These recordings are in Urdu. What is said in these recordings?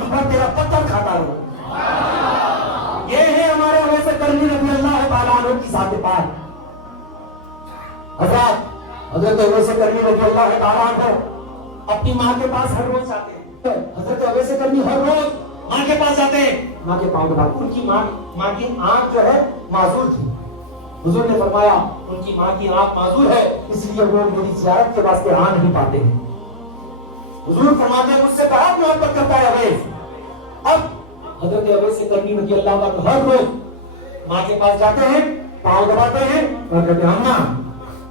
اور تیرا پتھر کھاتا رہوں. یہ ہے ہمارے اویس کرنی رضی اللہ تعالیٰ عنہ کی ذات پاک. حضرت اویس کرنی رضی اللہ تعالیٰ عنہ اپنی ماں کے پاس ہر روز جاتے ہیں. حضرت اویس کرنی ہر روز ماں کے پاس جاتے ہیں, ماں کے پاؤں دباتے. ان کی ماں کی آنکھ جو ہے معذور تھی. حضور نے فرمایا ان کی ماں کی آنکھ معذور ہے, اس لیے وہ میری زیارت کے واسطے آ نہیں پاتے ہیں. حضور فرماتے ہیں مجھ سے بہت محبت کرتا ہے اویس. اب حضرت اویس کرنی رضی اللہ عنہ ہر روز ماں کے پاس جاتے ہیں, پاؤں دباتے ہیں اور کہتے ہیں اماں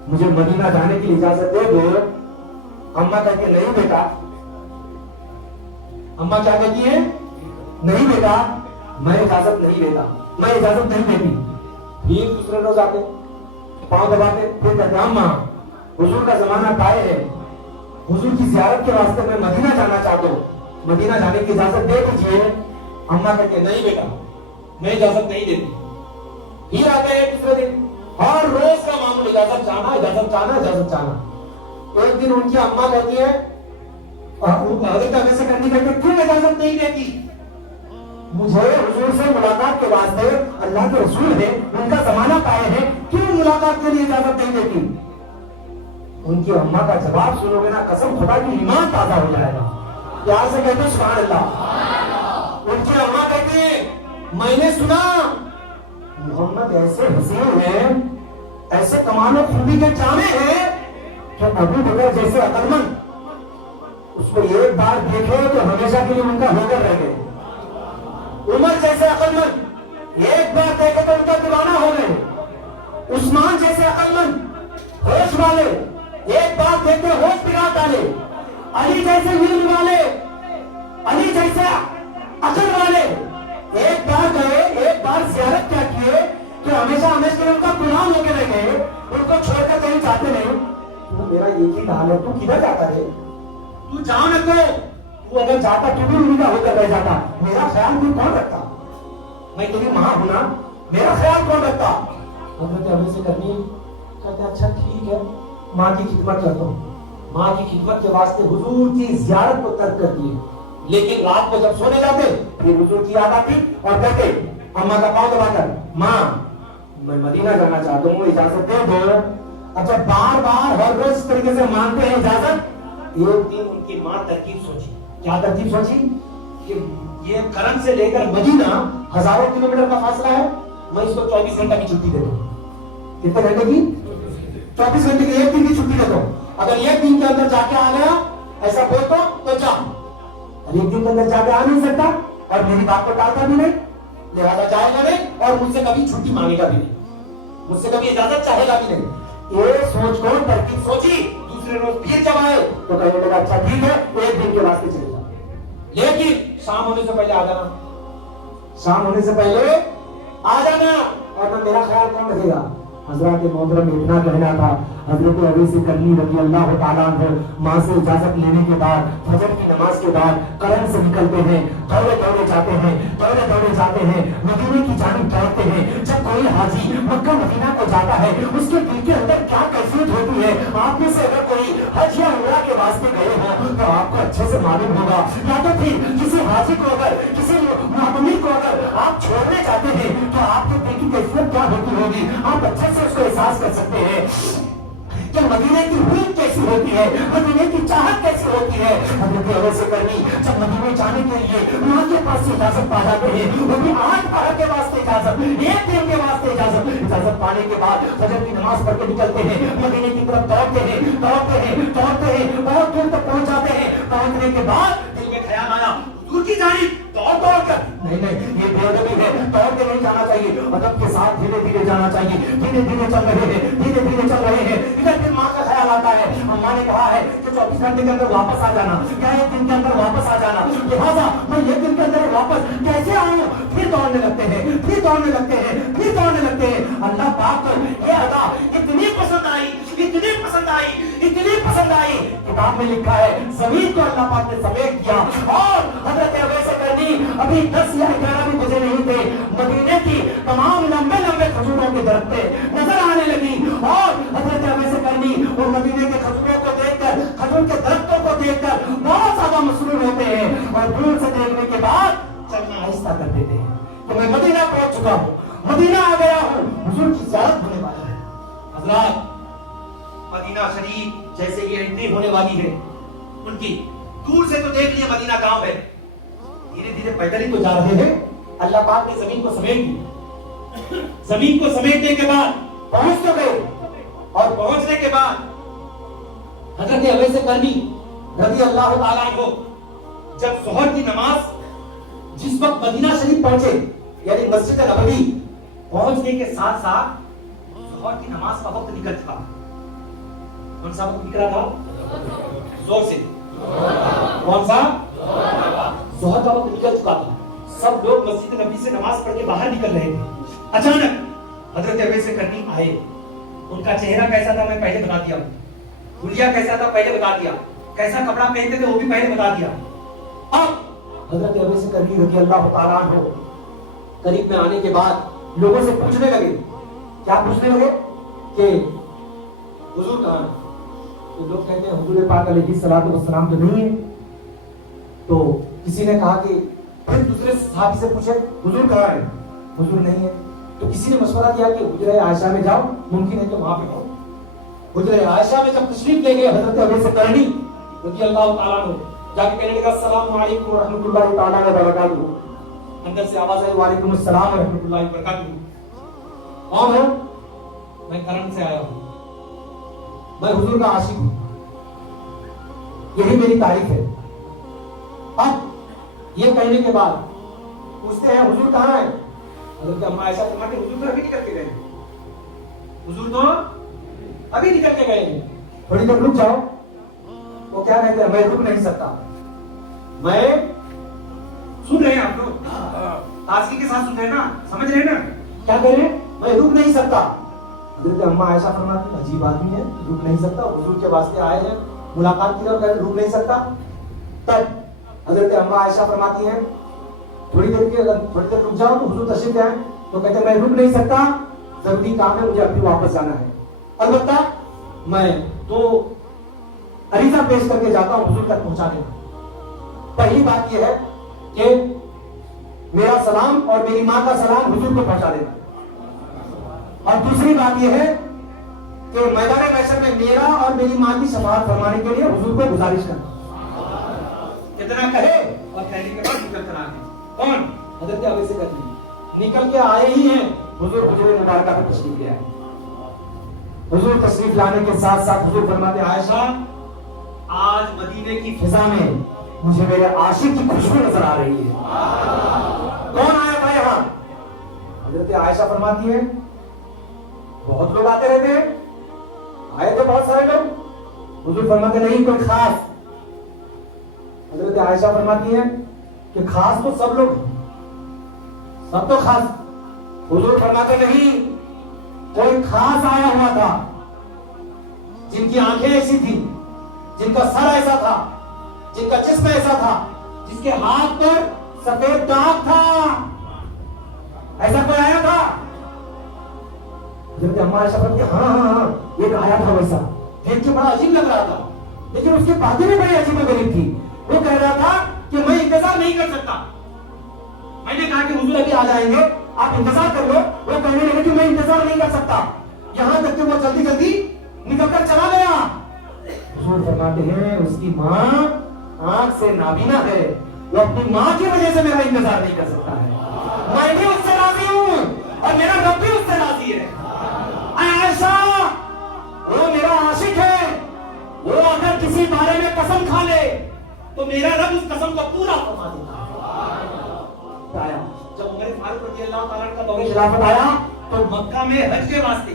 مجھے مدینہ جانے کی اجازت دے دو. اماں کہتی ہے نہیں بیٹا. اماں کیا کہتی ہے؟ نہیں بیٹا میں اجازت نہیں دیتا, میں اجازت نہیں دیتی. پھر دوسرے روز آتے پاؤں دباتے, پھر کہتے ہیں اماں حضور کا زمانہ طے ہے, حضور کی زیارت کے واسطے میں مدینہ جانا چاہتا ہوں, مدینہ جانے کی اجازت دے دیجیے. اماں کہتے ہیں نہیں بیٹا میں اجازت نہیں دیتی. پھر آتے ہیں تیسرے دن, ہر روز کا معمول اجازت چاہنا اجازت چاہنا اجازت چاہنا. ایک دن ان کی اماں کہتی ہے حضرت اویس کرنی کہتے ہیں کیوں اجازت نہیں دیتی؟ مجھے حضور سے ملاقات کے واسطے اللہ کے رسول ہے, ان کا زمانہ طے ہے, کیوں ملاقات کے لیے اجازت نہیں دیتی؟ ان کی اماں کا جواب سنو گے نا قسم خدا کی ایمان تازہ ہو جائے گا. پیار سے کہتے ہیں سبحان اللہ. ان کی اماں کہتی ہیں میں نے سنا محمد ایسے حسین ہیں, ایسے کمال و خوبی کے جامع ہیں کہ ابو بکر جیسے عقل مند اس کو ایک بار دیکھے تو ہمیشہ کے لیے ان کا ہو کر رہ گئے. عمر جیسے عقل مند ایک بار دیکھے تو ان کا دیوانہ ہو گئے. عثمان جیسے عقل مند ہوش والے ایک بار دیکھے ہوش بگاڑ ڈالے. علی جیسے علم والے, علی جیسے عقل والے ایک بار گئے, ایک بار زیارت کیا کیے کہ ہمیشہ ہمیشہ ان کا غلام ہو کے رہ گئے, ان کو چھوڑ کر کہیں جاتے نہیں. تو میرا ایک ہی حال ہے, تو کدھر جاتا ہے؟ تو جاؤ نہ تو اگر جاتا تو بھی انہیں کا ہو کر رہ جاتا. میرا خیال تو کون رکھتا؟ میں تیری ماں ہوں نا, میرا خیال کون رکھتا؟ حضرت اویس کرنی کہتے اچھا ٹھیک ہے ماں کی خدمت کرتا ہوں. ماں کی خدمت کے واسطے حضور کی زیارت کو ترک کر دیے. لیکن رات کو جب سونے جاتے پھر حضور کی یاد آتی اور کہتے اماں کا پاؤں دبا کر ماں میں مدینہ جانا چاہتا ہوں, اجازت دے دو. اچھا بار بار ہر روز اس طریقے سے مانتے ہیں اجازت. ایک دن ان کی ماں ترکیب سوچی. کیا ترکیب سوچی؟ کہ یہ کرم سے لے کر مدینہ ہزاروں کلومیٹر کا فاصلہ ہے, میں اس کو 24 گھنٹہ کی چھٹی دے دوں. کتنے گھنٹے کی؟ 24 گھنٹے کی, ایک دن کی چھٹی دے دو. اگر ایک دن کے اندر جا کے آ گیا ایسا بول دو تو جا. ایک دن کے اندر جا کے آ نہیں سکتا اور میری بات کو ٹالتا بھی نہیں, لہذا جائے گا نہیں اور مجھ سے کبھی چھٹی مانگے گا بھی نہیں, مجھ سے کبھی اجازت چاہے گا بھی نہیں. یہ سوچ کو ترکیب سوچی. دوسرے روز پھر جب آئے تو کہنے لگا اچھا ٹھیک ہے ایک دن کے واسطے چلے جا, لیکن شام ہونے سے پہلے آ جانا, شام ہونے سے پہلے آ جانا. اور میرا خیال کون رکھے گا؟ حضرات محترم اتنا کہنا تھا. حضرت اویس کرنی رضی اللہ تعالیٰ عنہ ماں سے اجازت لینے کے بعد فجر کی نماز کے بعد قرن سے نکلتے ہیں, دوڑے دوڑے جاتے ہیں, دوڑے دوڑے جاتے ہیں, مدینے کی جانب دوڑتے ہیں. جب کوئی حاجی مکہ مدینہ کو جاتا ہے اس کے دل کے اندر کیا کیفیت ہوتی ہے, آپ میں سے اگر کوئی حج یا عمرہ کے واسطے گئے ہوں تو آپ کو اچھے سے معلوم ہوگا. یا تو پھر کسی حاجی کو اگر کسی معتمر کو اگر آپ چھوڑنے جاتے ہیں تو آپ کے دل کی کیفیت کیا ہوتی ہوگی, آپ اچھے سے اس کو احساس کر سکتے ہیں کہ مدینے کی روح کیسی ہوتی ہے, مدینے کی چاہت کیسی ہوتی ہے. حضرت اویس کرنی جب مدینے جانے کے لیے وہاں کے پاس سے اجازت پا جاتے ہیں, وہ بھی 8 پہر کے واسطے اجازت, ایک دن کے واسطے اجازت. اجازت پانے کے بعد فجر کی نماز پڑھ کے نکلتے ہیں, مدینے کی طرف دوڑتے ہیں, دوڑتے ہیں, دوڑتے ہیں, بہت دور تک پہنچ جاتے ہیں. پہنچنے کے بعد دل میں خیال آیا حضور کی جانب دوڑ دوڑ کر, نہیں یہ بے ادبی ہے, دوڑ کے نہیں جانا چاہیے, ادب کے ساتھ دھیرے دھیرے جانا چاہیے. دھیرے دھیرے چل رہے ہیں, دھیرے دھیرے چل رہے ہیں. ادھر پھر ماں کا خیال آتا ہے, اماں نے کہا ہے کہ 24 گھنٹے کے اندر واپس آ جانا, کیا ایک دن کے اندر واپس آ جانا, لہٰذا میں ایک دن کے اندر واپس کیسے آؤں. پھر دوڑنے لگتے ہیں, پھر دوڑنے لگتے ہیں, پھر دوڑنے لگتے ہیں. اللہ پاک کو یہ ادا اتنی پسند آئی, اتنی پسند آئی, اتنی پسند آئی, کتاب میں لکھا ہے زمین کو اللہ پاک نے سمیٹ دیا. اور حضرت اویس کرنی ابھی 10 یا 11 بھی بجے نہیں تھے, مدینے کی تمام لمبے لمبے کھجوروں کے درختیں نظر آنے لگی. اور حضرت اویس کرنی اور مدینے کے کھجوروں کو دیکھ کر, کھجور کے درختوں کو دیکھ کر بہت زیادہ مسرور ہوتے ہیں. اور دور سے دیکھنے کے پہنچ چکا ہوں, مدینہ آ گیا ہوں, حضور کی زیارت ہونے والی ہے. حضرات مدینہ شریف جیسے یہ انٹری ہونے والی ہے ان کی, دور سے تو دیکھ لیا مدینہ گاؤں ہے, دھیرے دھیرے پیدل ہی تو جا رہے ہیں. اللہ پاک نے زمین کو سمیٹ دی, زمین کو سمیٹنے کے بعد پہنچ تو گئے, اور پہنچنے کے بعد حضرت اویس کرنی رضی اللہ تعالیٰ عنہ جب ظہر کی نماز جس وقت مدینہ شریف پہنچے, یعنی مسجد نبوی پہنچنے کے ساتھ ساتھ ظہر کی نماز کا وقت نکل چکا. کون سا وقت نکلا تھا؟ زور سے, کون سا؟ ظہر کا وقت نکل چکا تھا. سب لوگ مسجد نبوی سے نماز پڑھ کے باہر نکل رہے تھے. اچانک حضرت اویس کرنی آئے. ان کا چہرہ کیسا تھا میں پہلے بتا دیا ہوں, حلیہ کیسا تھا پہلے بتا دیا, کیسا کپڑا پہنتے تھے وہ بھی پہلے بتا دیا. اب حضرت اویس کرنی رضی اللہ تعالیٰ عنہ قریب میں آنے کے بعد لوگوں سے پوچھنے لگے. کیا پوچھنے لگے؟ کہ حضور کہاں ہے؟ تو لوگ کہتے ہیں حضور پاک علیہ الصلوۃ والسلام تو نہیں ہے. تو کسی نے کہا کہ پھر دوسرے صحابی سے پوچھے حضور کہاں ہے؟ حضور نہیں ہے. تو کسی نے مشورہ دیا کہ حجرہ عائشہ میں جاؤ, ممکن ہے کہ وہاں پہ ہو. حجرہ عائشہ میں جب تشریف لے گئے حضرت اویس کرنی رضی اللہ تعالیٰ عنہ, جا کے کہنے لگا السلام علیکم ورحمۃ اللہ تعالیٰ وبرکاتہ. اندر سے آواز آئی وعلیکم السلام ورحمۃ اللہ وبرکاتہ. کون ہو؟ میں کرن سے آیا ہوں, میں حضور کا عاشق ہوں, یہی میری تعریف ہے. اب یہ کہنے کے بعد پوچھتے ہیں حضور کہاں ہے؟ حضرت اما عائشہ فرماتی ہیں حضور تو ابھی نکل کے گئے, حضور تو ابھی نکل کے گئے ہیں, تھوڑی دیر رک جاؤ. وہ کیا کہتے ہیں میں رک نہیں سکتا. میں سن رہے ہیں آپ لوگ, تازگی کے ساتھ سن رہے ہیں نا, سمجھ رہے ہیں نا کیا کہہ رہے ہیں؟ میں رک نہیں سکتا. حضرت اما عائشہ فرماتی ہیں عجیب آدمی ہے, رک نہیں سکتا. حضور کے واسطے آئے ہیں, ملاقات کی اور کہتے رک نہیں سکتا. تب حضرت اما عائشہ فرماتی ہیں تھوڑی دیر رک جاؤ. تو حضور تشریف لے آئے تو کہتے ہیں میں رک نہیں سکتا, ضروری کام ہے, مجھے ابھی واپس جانا ہے. البتہ میں تو عریضہ پیش کر کے جاتا ہوں حضور تک پہنچا دینا. پہلی بات یہ ہے کہ میرا سلام اور میری ماں کا سلام حضور کو پہنچا دینا. اور دوسری بات یہ ہے کہ میدان محشر میں میرا اور میری ماں کی شفاعت فرمانے کے لیے حضور کو گزارش کرنا. اتنا کہے اور کہنے کے بعد نکل کر آئے. کون؟ حضرت اویس کرنی نکل کے آئے ہی ہیں, حضور حجرہ مبارکہ میں تشریف لے آئے. حضور تشریف لانے کے ساتھ ساتھ حضور فرماتے ہیں عائشہ آج مدینے کی فضا میں مجھے میرے عاشق کی خوشبو نظر آ رہی ہے. کون آیا تھا یہاں؟ حضرت عائشہ فرماتی ہیں بہت لوگ آتے رہتے ہیں, آئے تھے بہت سارے لوگ. حضور فرماتے نہیں کوئی خاص. حضرت عائشہ فرماتی ہیں کہ خاص تو سب لوگ, سب تو خاص. حضور فرماتے نہیں کوئی خاص آیا ہوا تھا جن کی آنکھیں ایسی تھی, جن کا سر ایسا تھا, جن کا جسم ایسا تھا, جس کے ہاتھ پر سفید داغ تھا. ایسا کوئی آیا تھا؟ حضرت اما عائشہ فرماتی ہیں ہاں ایک آیا تھا ویسا, دیکھ کے بڑا عجیب لگ رہا تھا, لیکن اس کی باتیں بھی بڑی عجیب و غریب تھی. وہ کہہ رہا تھا کہ میں انتظار نہیں کر سکتا. میں نے کہا کہ حضور ابھی آ جائیں گے, آپ انتظار کر لو. وہ کہنے لگے کہ میں انتظار نہیں کر سکتا, یہاں تک کہ وہ جلدی جلدی نکل کر چلا گیا. حضور فرماتے ہیں اس کی ماں آنکھ سے نابینا ہے, وہ اپنی ماں کی وجہ سے میرا انتظار نہیں کر سکتا ہے. میں بھی اس سے راضی ہوں اور میرا رب بھی اس سے راضی ہے. اے عائشہ وہ میرا عاشق ہے, وہ اگر کسی بارے میں قسم کھا لے تو میرا رب اس قسم کو پورا فرما دیتا ہے. جب عمر فاروق رضی اللہ تعالیٰ کا دور خلافت آیا تو مکہ میں حج کے واسطے,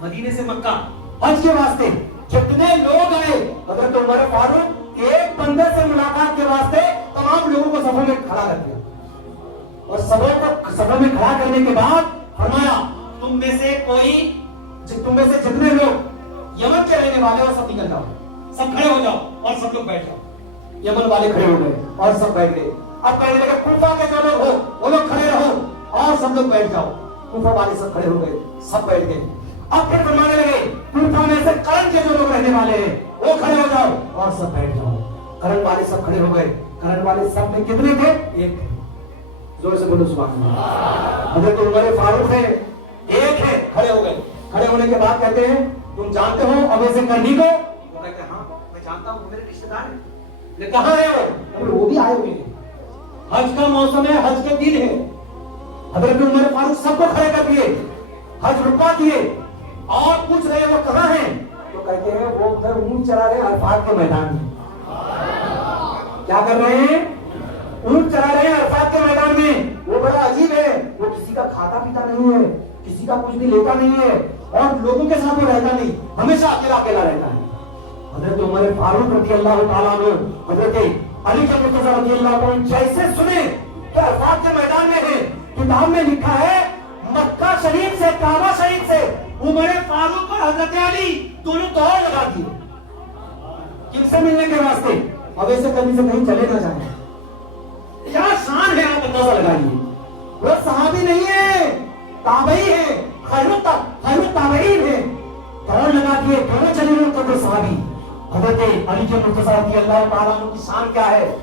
مدینے سے مکہ حج کے واسطے جتنے لوگ آئے, حضرت عمر فاروق ایک بندے سے ملاقات کے واسطے تمام لوگوں کو صفوں میں کھڑا کر دیا. اور صفوں میں کھڑا کرنے کے بعد فرمایا تم میں سے جتنے لوگ یمن کے رہنے والے ہو سب نکل جاؤ, سب کھڑے ہو جاؤ اور سب لوگ بیٹھ جاؤ. یمن والے کھڑے ہو گئے اور سب بیٹھ گئے. اب کہنے لگے کوفہ کے جو لوگ ہو وہ لوگ کھڑے رہو اور سب لوگ بیٹھ جاؤ. کوفہ والے سب کھڑے ہو گئے, سب بیٹھ گئے. اب پھر فرمانے لگے کوفہ میں سے کرن کے جو لوگ رہنے والے ہیں وہ کھڑے ہو جاؤ اور سب بیٹھ جاؤ. کرن والے سب کھڑے ہو گئے. کرن والے سب میں کتنے تھے؟ ایک تھے. زور سے بولو سبحان اللہ. حضرت عمر فاروق ہے، ایک ہے، کھڑے ہو گئے. کھڑے ہونے کے بعد کہتے ہیں تم جانتے ہو اویس کرنی کو؟ وہ کہتے ہیں ہاں میں جانتا ہوں، میرے رشتہ دار ہیں. کہاں ہے وہ بھی آئے ہوئے ہیں، حج کا موسم ہے، حج کے دن ہے. حضرت عمر فاروق سب کو کھڑے کر دیے، حج رکوا دیے اور پوچھ رہے ہیں وہ کہاں ہیں؟ تو کہتے ہیں وہ ادھر اونٹ چرا رہے ہیں عرفات کے میدان میں. کیا کر رہے ہیں؟ اونٹ چرا رہے ہیں عرفات کے میدان میں. وہ بڑا عجیب ہے، وہ کسی کا کھاتا پیتا نہیں ہے، کسی کا کچھ بھی لیتا نہیں ہے اور لوگوں کے ساتھ وہ رہتا نہیں، ہمیشہ اکیلا اکیلا رہتا ہے. حضرت عمر فاروق رضی اللہ تعالیٰ عنہ، حضرت علی کے مرتضیٰ رضی اللہ عنہ جیسے سنے کہ عرفات کے میدان میں ہے، کتاب میں لکھا ہے مکہ شریف سے کعبہ شریف سے عمر فاروق اور حضرت علی دونوں دوڑ لگا دیے. کن سے ملنے کے واسطے؟ اب ایسے کبھی سے کہیں چلے نہ جائیں. کیا شان ہے، آپ اندازہ لگائیے. وہ صحابی نہیں ہے، تابعی ہے، خیر التابعین ہے. دوڑ لگا دیے، دونوں چلے گئے قبر صحابی. حضرت علی کے مرتضیٰ رضی اللہ تعالیٰ عنہ کی شان کیا ہے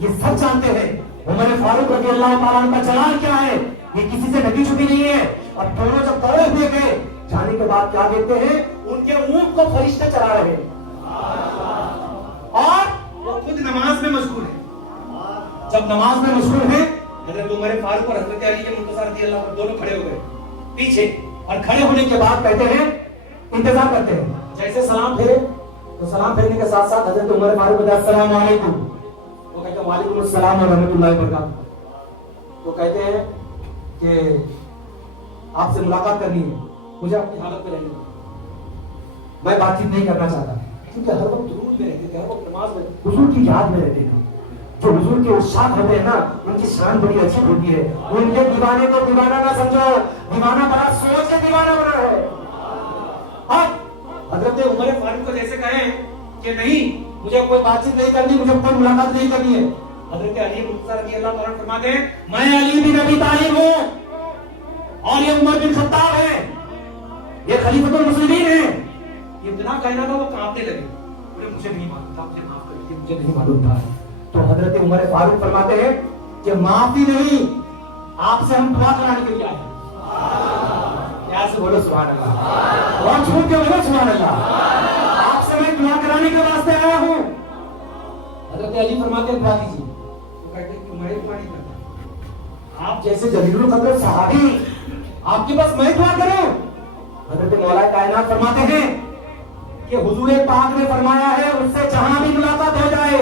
یہ سب جانتے ہیں. عمر فاروق رضی اللہ تعالیٰ عنہ کا جلال کیا ہے یہ کسی سے ڈھکی چھپی نہیں ہے. اور دونوں جب دوڑے ہوئے گئے، جانے کے بعد کیا دیکھتے ہیں؟ ان کے اونٹ کو فرشتے چلا رہے ہیں اور وہ خود نماز میں مشغول ہے. جب نماز میں مشغول ہے، حضرت عمر فاروق اور حضرت علی کے مرتضیٰ رضی اللہ عنہ دونوں کھڑے ہو گئے پیچھے. اور کھڑے ہونے کے بعد کہتے ہیں، انتظار کرتے ہیں، جیسے سلام پھیرے تو سلام پھیرنے کے ساتھ ساتھ حضرت عمر فاروق کہتے ہیں السلام علیکم. وہ کہتے ہیں وعلیکم السلام ورحمۃ اللہ وبرکاتہ. وہ کہتے ہیں کہ آپ سے ملاقات کرنی ہے، مجھے اپنی حالت میں رہنے دو، میں بات چیت نہیں کرنا چاہتا. کیونکہ ہر وقت درود میں رہتے تھے، ہر وقت نماز میں حضور کی یاد میں رہتے تھے. جو حضور کے عشاق ہوتے ہیں نا، ان کی شان بڑی اچھی ہوتی ہے. ان کے دیوانے کو دیوانہ نہ سمجھو، دیوانہ بڑا سوچ کے دیوانہ بنا ہے. اب حضرت عمر فاروق کو جیسے کہیں کہ نہیں مجھے کوئی بات چیت نہیں کرنی، مجھے کوئی ملاقات نہیں کرنی ہے. حضرت علی مرتضیٰ رضی اللہ عنہ فرماتے ہیں میں علی بن ابی طالب ہوں اور یہ عمر بن خطاب ہے، یہ خلیفۃ المسلمین ہیں. یہ اتنا کہنا تھا وہ کانپنے لگے، مجھے نہیں معلوم تھا، مجھے معاف کر دیجیے، مجھے نہیں معلوم تھا. تو حضرت عمر فاروق فرماتے ہیں کہ معافی نہیں، آپ سے ہم دعا کرانے کے لیے آئے ہیں. یہاں سے بولو سبحان اللہ، اور چھوڑ کے بولو سبحان اللہ. آپ سے میں دعا کرانے کے واسطے آیا ہوں. حضرت علی فرماتے ہیں دعا کیجیے. وہ کہتے ہیں کہ میں دعا نہیں کرتا، آپ جیسے جلیل القدر صحابی، آپ کے پاس میں دعا کروں؟ حضرت مولا کائنات فرماتے ہیں کہ حضور پاک نے فرمایا ہے اس سے جہاں بھی ملاقات ہو جائے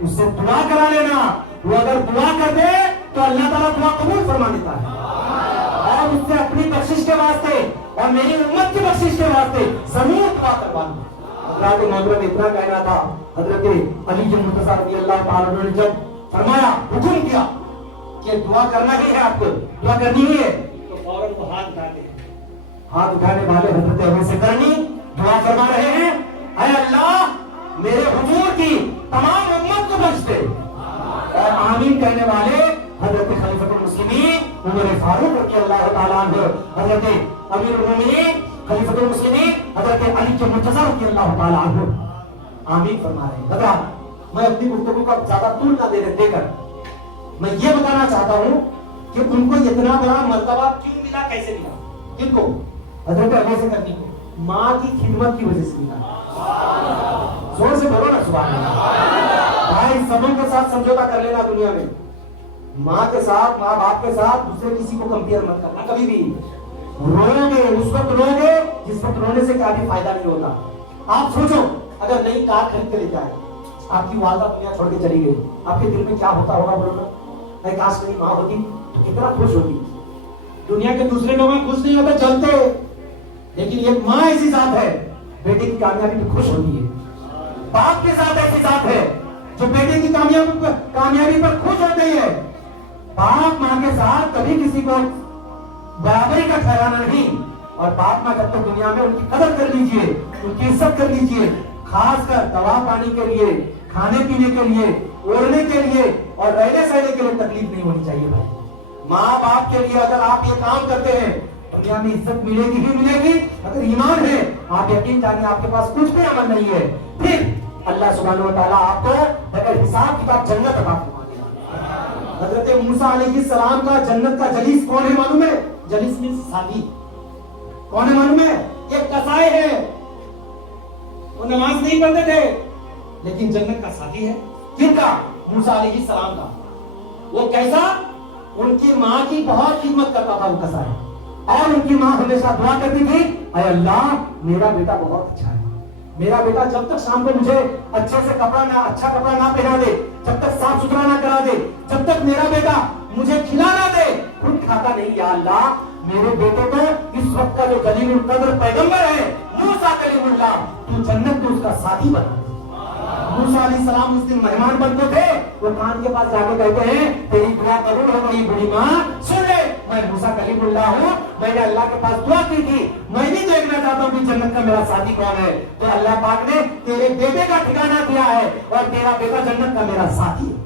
اس سے دعا کرا لینا. وہ اگر دعا کر دے تو اللہ تعالیٰ دعا قبول فرما دیتا ہے. اور اس سے اپنی بخشش کے واسطے اور میری امت کی بخشش کے واسطے ضرور دعا کروانا. حضرت محترم اتنا کہنا تھا. حضرت علی کے مرتضیٰ رضی اللہ تعالیٰ عنہ نے جب فرمایا، حکم کیا کہ دعا کرنا ہی ہے، آپ کو دعا کرنی ہی ہے، تو فوراً وہ ہاتھ اٹھاتے ہیں. ہاتھ اٹھانے والے حضرت اویس کرنی دعا فرما رہے ہیں اے اللہ میرے حضور کی تمام امت کو بخش دے. اور آمین کہنے والے حضرت خلیفۃ المسلمین عمر فاروق رضی اللہ تعالیٰ عنہ، حضرت امیر المومنین خلیفۃ المسلمین حضرت علی کے مرتضیٰ رضی اللہ تعالیٰ عنہ آمین فرما رہے ہیں. حضرات میں اپنی گفتگو کا زیادہ طول نہ دے کر میں یہ بتانا چاہتا ہوں کہ ان کو اتنا بڑا مرتبہ کیوں ملا، کیسے ملا. کن کو؟ حضرت اویس کرنی کو ماں کی خدمت کی وجہ سے ملا. زور سے بولو نا سبحان اللہ. بھائی سبوں کے ساتھ سمجھوتا کر لینا دنیا میں. ماں کے ساتھ، ماں باپ کے ساتھ دوسرے کسی کو کمپیئر مت کرنا کبھی بھی. رو گے اس وقت، رو گے جس وقت رونے سے کیا بھی فائدہ نہیں ہوتا. آپ سوچو اگر نئی کار خرید کے لے جائے، آپ کی والدہ دنیا چھوڑ کے چلی گئی، آپ کے دل میں کیا ہوتا ہوگا بولو نا. کاش میری ماں ہوتی تو کتنا خوش ہوتی. دنیا کے دوسرے لوگ خوش نہیں ہوتے، چلتے، لیکن یہ ماں ایسی ذات ہے بیٹے کی کامیابی پہ خوش ہوتی ہے. باپ کے ساتھ ایسی ذات ہے جو بیٹے کی کامیابی پر خوش ہوتے ہیں. باپ ماں کے ساتھ کبھی کسی کو برابری کا ٹھہرانا نہیں. اور باپ ماں جب تک دنیا میں ان کی قدر کر لیجئے، ان کی عزت کر لیجئے، خاص کر دوا پانی کے لیے، کھانے پینے کے لیے، اوڑھنے کے لیے اور رہنے سہنے کے لیے تکلیف نہیں ہونی چاہیے. بھائی ماں باپ کے لیے اگر آپ یہ کام کرتے ہیں دنیا میں عزت ملے گی ہی ملے گی. اگر ایمان ہے آپ یقین جانیے آپ کے پاس کچھ بھی عمل نہیں ہے، پھر اللہ سبحانہ و تعالیٰ آپ کو بغیر حساب کتاب جنت عطا فرما دے گا. حضرت موسیٰ علیہ السلام کا جنت کا جلیس کون ہے معلوم ہے؟ جلیس میں ساتھی کون ہے معلوم ہے؟ ایک قصائے ہیں، وہ نماز نہیں پڑھتے تھے لیکن جنت کا ساتھی ہے۔ کن کا؟ موسیٰ علیہ السلام کا۔ وہ کیسا؟ ان کی ماں کی بہت خدمت کرتا تھا وہ قصائے، اور ان کی ماں ہمیشہ دعا کرتی تھی، اے اللہ میرا بیٹا بہت اچھا ہے، میرا بیٹا جب تک شام کو مجھے اچھا کپڑا نہ پہنا دے، جب تک صاف ستھرا نہ کرا دے، جب تک میرا بیٹا مجھے کھلا نہ دے، خود کھاتا نہیں، یا اللہ میرے بیٹے کو اس وقت کا جو جلیل القدر پیغمبر ہے موسیٰ کلیم اللہ، تو جنت میں اس کا ساتھی بنا۔ موسیٰ علیہ السلام اس دن مہمان بنتے تھے، وہ کان کے پاس جا کے کہتے ہیں تیری دعا قبول ہو گئی بڑی ماں، سن لے میں موسیٰ کلیم اللہ ہوں، میں نے اللہ کے پاس دعا کی تھی، میں نہیں دیکھنا چاہتا ہوں کہ جنت کا میرا ساتھی کون ہے، تو اللہ پاک نے تیرے بیٹے کا ٹھکانہ دیا ہے اور تیرا بیٹا جنت کا میرا ساتھی ہے۔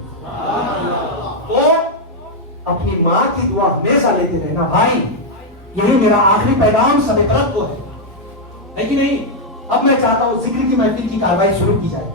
تو اپنی ماں کی دعا ہمیشہ لیتے رہنا بھائی، یہی میرا آخری پیغام سب برت کو ہے کہ نہیں؟ اب میں چاہتا ہوں ذکر کی محفل کی کاروائی شروع کی جائے۔